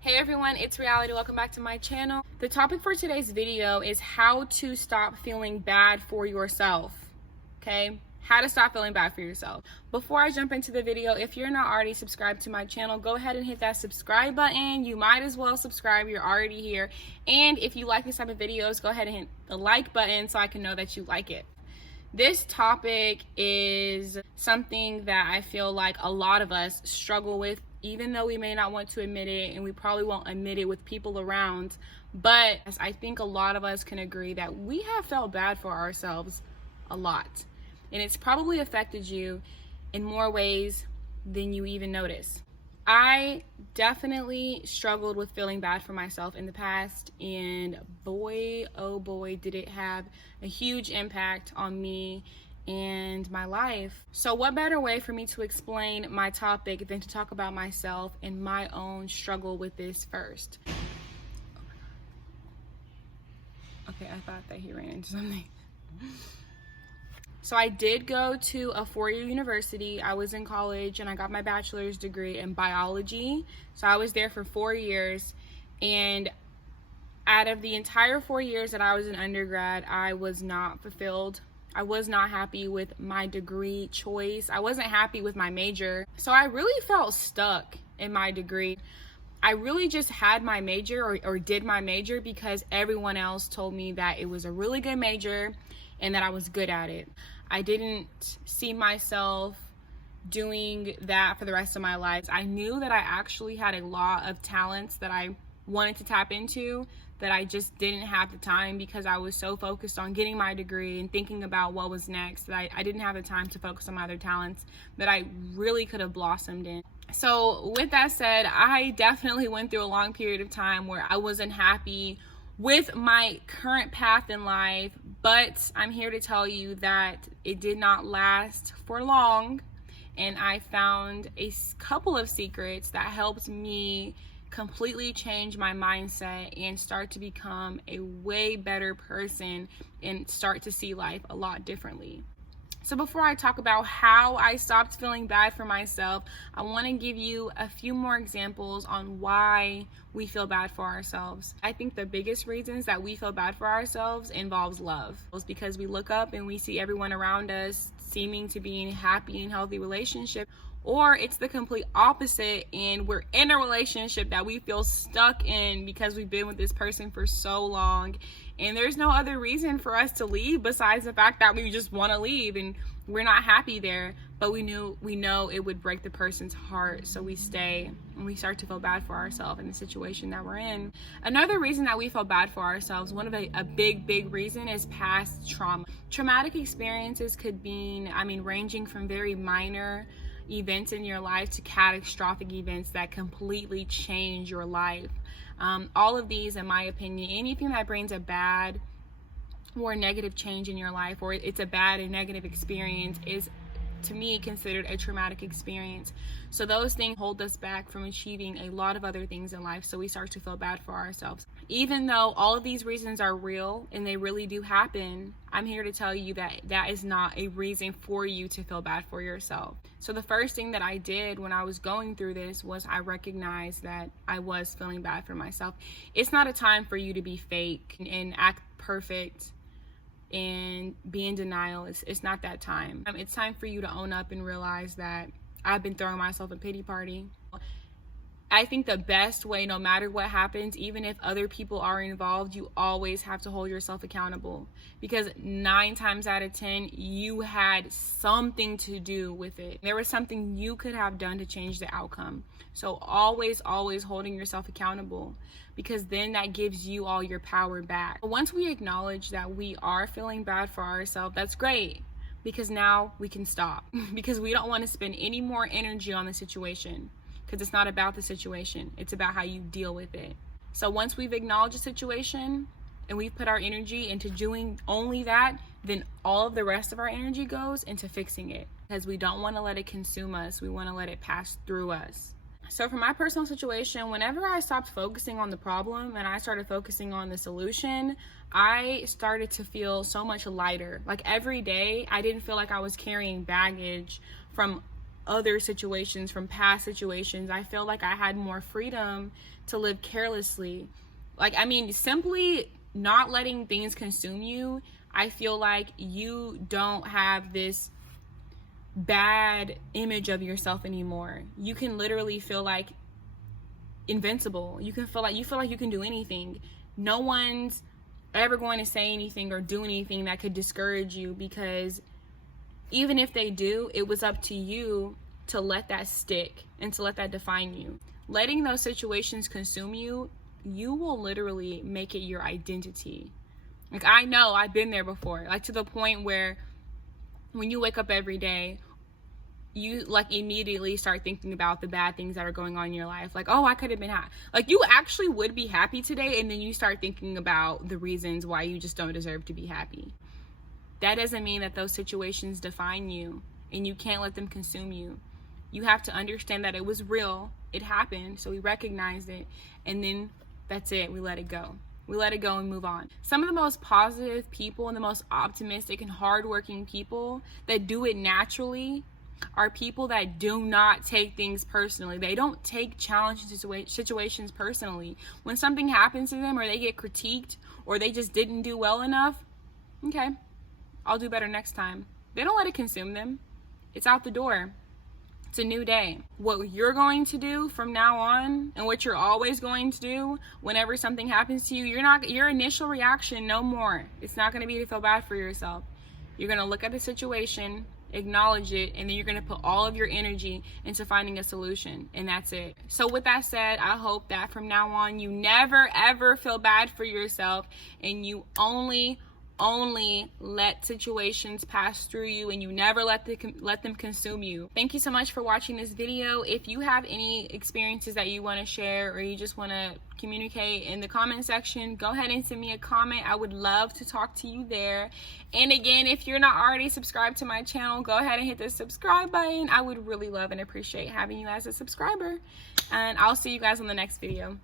Hey everyone, it's Reality. Welcome back to my channel. The topic for today's video is how to stop feeling bad for yourself. Okay? How to stop feeling bad for yourself. Before I jump into the video, if you're not already subscribed to my channel, go ahead and hit that subscribe button. You might as well subscribe. You're already here. And if you like these type of videos, go ahead and hit the like button so I can know that you like it. This topic is something that I feel like a lot of us struggle with, even though we may not want to admit it, and we probably won't admit it with people around. But I think a lot of us can agree that we have felt bad for ourselves a lot. And it's probably affected you in more ways than you even notice. I definitely struggled with feeling bad for myself in the past, and boy, oh boy, did it have a huge impact on me and my life. So what better way for me to explain my topic than to talk about myself and my own struggle with this first. Okay, I thought that he ran into something. So I did go to a 4-year university. I was in college and I got my bachelor's degree in biology. So I was there for 4 years, and out of the entire 4 years that I was an undergrad, I was not fulfilled. I was not happy with my degree choice. I wasn't happy with my major. So I really felt stuck in my degree. I really just had my major or did my major because everyone else told me that it was a really good major and that I was good at it. I didn't see myself doing that for the rest of my life. I knew that I actually had a lot of talents that I wanted to tap into, that I just didn't have the time because I was so focused on getting my degree and thinking about what was next that I didn't have the time to focus on my other talents that I really could have blossomed in. So with that said, I definitely went through a long period of time where I wasn't happy with my current path in life, but I'm here to tell you that it did not last for long, and I found a couple of secrets that helped me completely change my mindset and start to become a way better person and start to see life a lot differently. So before I talk about how I stopped feeling bad for myself, I want to give you a few more examples on why we feel bad for ourselves. I think the biggest reasons that we feel bad for ourselves involves love. It's because we look up and we see everyone around us seeming to be in a happy and healthy relationship, or it's the complete opposite and we're in a relationship that we feel stuck in because we've been with this person for so long, and there's no other reason for us to leave besides the fact that we just want to leave and we're not happy there, but we know it would break the person's heart, so we stay and we start to feel bad for ourselves in the situation that we're in. Another reason that we feel bad for ourselves, a big reason, is past trauma. Traumatic experiences could mean, ranging from very minor events in your life to catastrophic events that completely change your life. All of these, in my opinion, anything that brings a bad or negative change in your life, or it's a bad and negative experience, is to me considered a traumatic experience. So those things hold us back from achieving a lot of other things in life, so we start to feel bad for ourselves. Even though all of these reasons are real and they really do happen, I'm here to tell you that that is not a reason for you to feel bad for yourself. So the first thing that I did when I was going through this was I recognized that I was feeling bad for myself. It's not a time for you to be fake and act perfect and be in denial. It's not that time. It's time for you to own up and realize that I've been throwing myself a pity party. I think the best way, no matter what happens, even if other people are involved, you always have to hold yourself accountable, because 9 times out of 10 you had something to do with it. There was something you could have done to change the outcome. So always holding yourself accountable, because then that gives you all your power back. Once we acknowledge that we are feeling bad for ourselves, that's great, because now we can stop because we don't want to spend any more energy on the situation, because it's not about the situation, it's about how you deal with it. So once we've acknowledged the situation and we've put our energy into doing only that, then all of the rest of our energy goes into fixing it, because we don't want to let it consume us. We want to let it pass through us. So for my personal situation, whenever I stopped focusing on the problem and I started focusing on the solution, I started to feel so much lighter. Like every day, I didn't feel like I was carrying baggage from other situations, from past situations, I feel like I had more freedom to live carelessly. Like, I mean, simply not letting things consume you, I feel like you don't have this bad image of yourself anymore. You can literally feel like invincible. You feel like you can do anything. No one's ever going to say anything or do anything that could discourage you, because even if they do, it was up to you to let that stick and to let that define you. Letting those situations consume you, you will literally make it your identity. Like, I know I've been there before, like to the point where when you wake up every day, you like immediately start thinking about the bad things that are going on in your life. Like, oh, I could have been happy. Like, you actually would be happy today, and then you start thinking about the reasons why you just don't deserve to be happy. That doesn't mean that those situations define you, and you can't let them consume you. You have to understand that it was real, it happened, so we recognize it, and then that's it. We let it go. We let it go and move on. Some of the most positive people and the most optimistic and hardworking people that do it naturally are people that do not take things personally. They don't take challenging situations personally. When something happens to them, or they get critiqued, or they just didn't do well enough, okay, I'll do better next time. They don't let it consume them. It's out the door. It's a new day. What you're going to do from now on, and what you're always going to do whenever something happens to you, your initial reaction, no more. It's not going to be to feel bad for yourself. You're going to look at the situation, acknowledge it, and then you're going to put all of your energy into finding a solution, and that's it. So with that said, I hope that from now on you never ever feel bad for yourself, and you only let situations pass through you, and you never let them consume you. Thank you so much for watching this video. If you have any experiences that you want to share, or you just want to communicate in the comment section, go ahead and send me a comment. I would love to talk to you there. And again, if you're not already subscribed to my channel, go ahead and hit the subscribe button. I would really love and appreciate having you as a subscriber, and I'll see you guys on the next video.